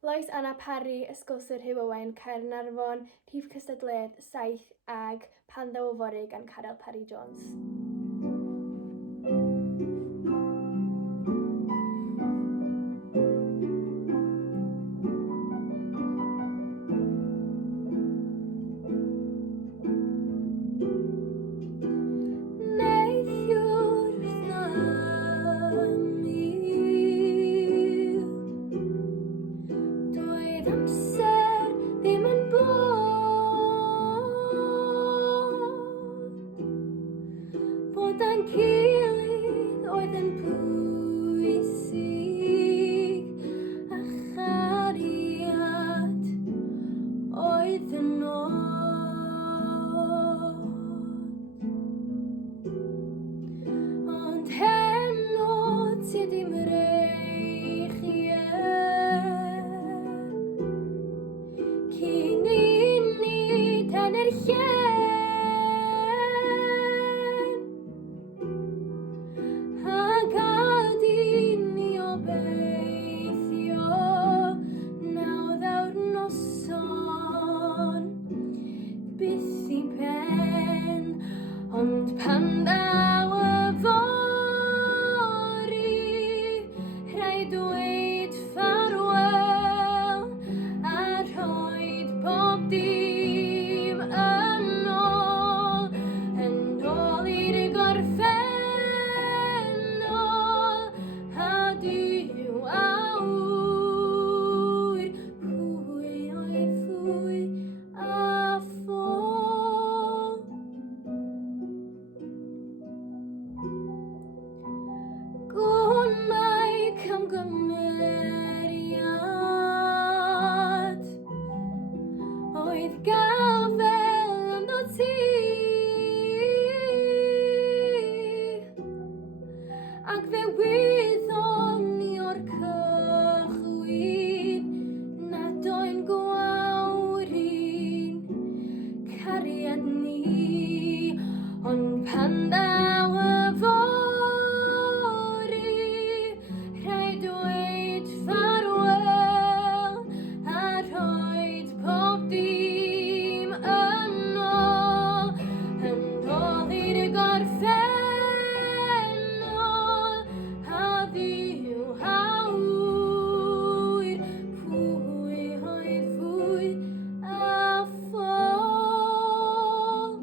Lois Anna Parry, Ysgol Sir Huw Owen, Caernarfon, Rhif Cystadleuaeth 7 ag Pan Ddaw Fory gan Caryl Parry Jones. Ond pan ddaw y fory, rhaid dweud ffarwel a rhoid pob dim yn ôl i'r gorffennol, a Duw awr, pwy oedd fwy a ffôl. Gwnnau camgymeriad oedd gael fel ynddo ti, ac fe wyddon ni o'r cychwyn nad o'n gwawrin cariad ni, ond pan ddaw y fory, rhaid dweud ffarwel a rhoid pob dim yn ôl i'r gorffennol, a Dduw awr, pwy oedd fwy a ffôl.